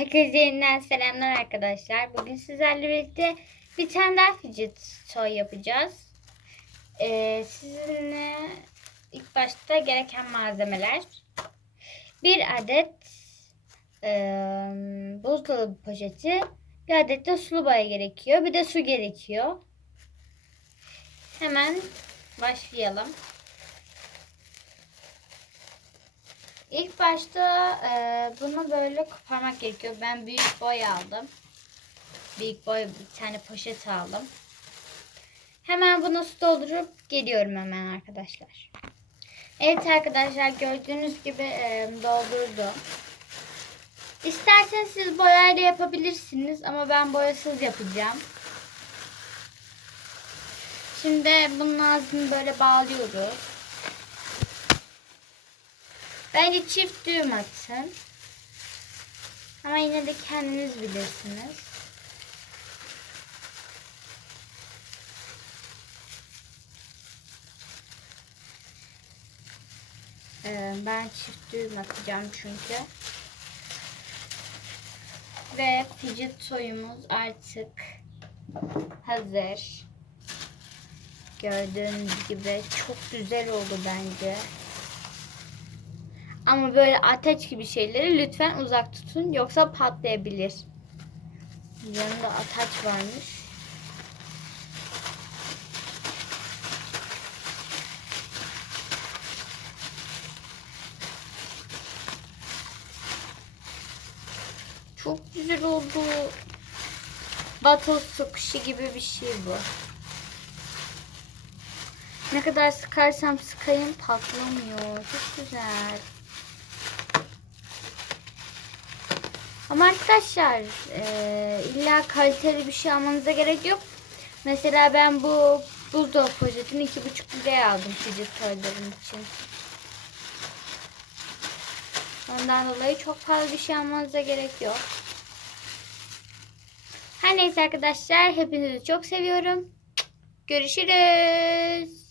Herkese yeniden selamlar arkadaşlar. Bugün sizlerle birlikte bir tane daha fidget toy yapacağız. Ee, sizinle ilk başta gereken malzemeler. Bir adet e, buzdolabı poşeti, bir adet de sulu boya gerekiyor. Bir de su gerekiyor. Hemen başlayalım. İlk başta e, bunu böyle koparmak gerekiyor. Ben büyük boy aldım. Büyük boy bir tane poşet aldım. Hemen bunu su doldurup geliyorum hemen arkadaşlar. Evet arkadaşlar gördüğünüz gibi e, doldurdum. İsterseniz siz boyayla yapabilirsiniz ama ben boyasız yapacağım. Şimdi bunun ağzını böyle bağlıyoruz. Bence çift düğüm atın. Ama yine de kendiniz bilirsiniz. Ee, ben çift düğüm atacağım çünkü. Ve fidget toyumuz artık hazır. Gördüğünüz gibi çok güzel oldu bence. Ama böyle ateş gibi şeyleri lütfen uzak tutun yoksa patlayabilir. Yanında ateş varmış. Çok güzel oldu. Battle sokuşu gibi bir şey bu. Ne kadar sıkarsam sıkayım patlamıyor. Çok güzel. Ama arkadaşlar e, illa kaliteli bir şey almanıza gerek yok. Mesela ben bu buzdolabı poşetini iki buçuk liraya aldım fidget toylarım için. Ondan dolayı çok fazla bir şey almanıza gerek yok. Her neyse arkadaşlar hepinizi çok seviyorum. Görüşürüz.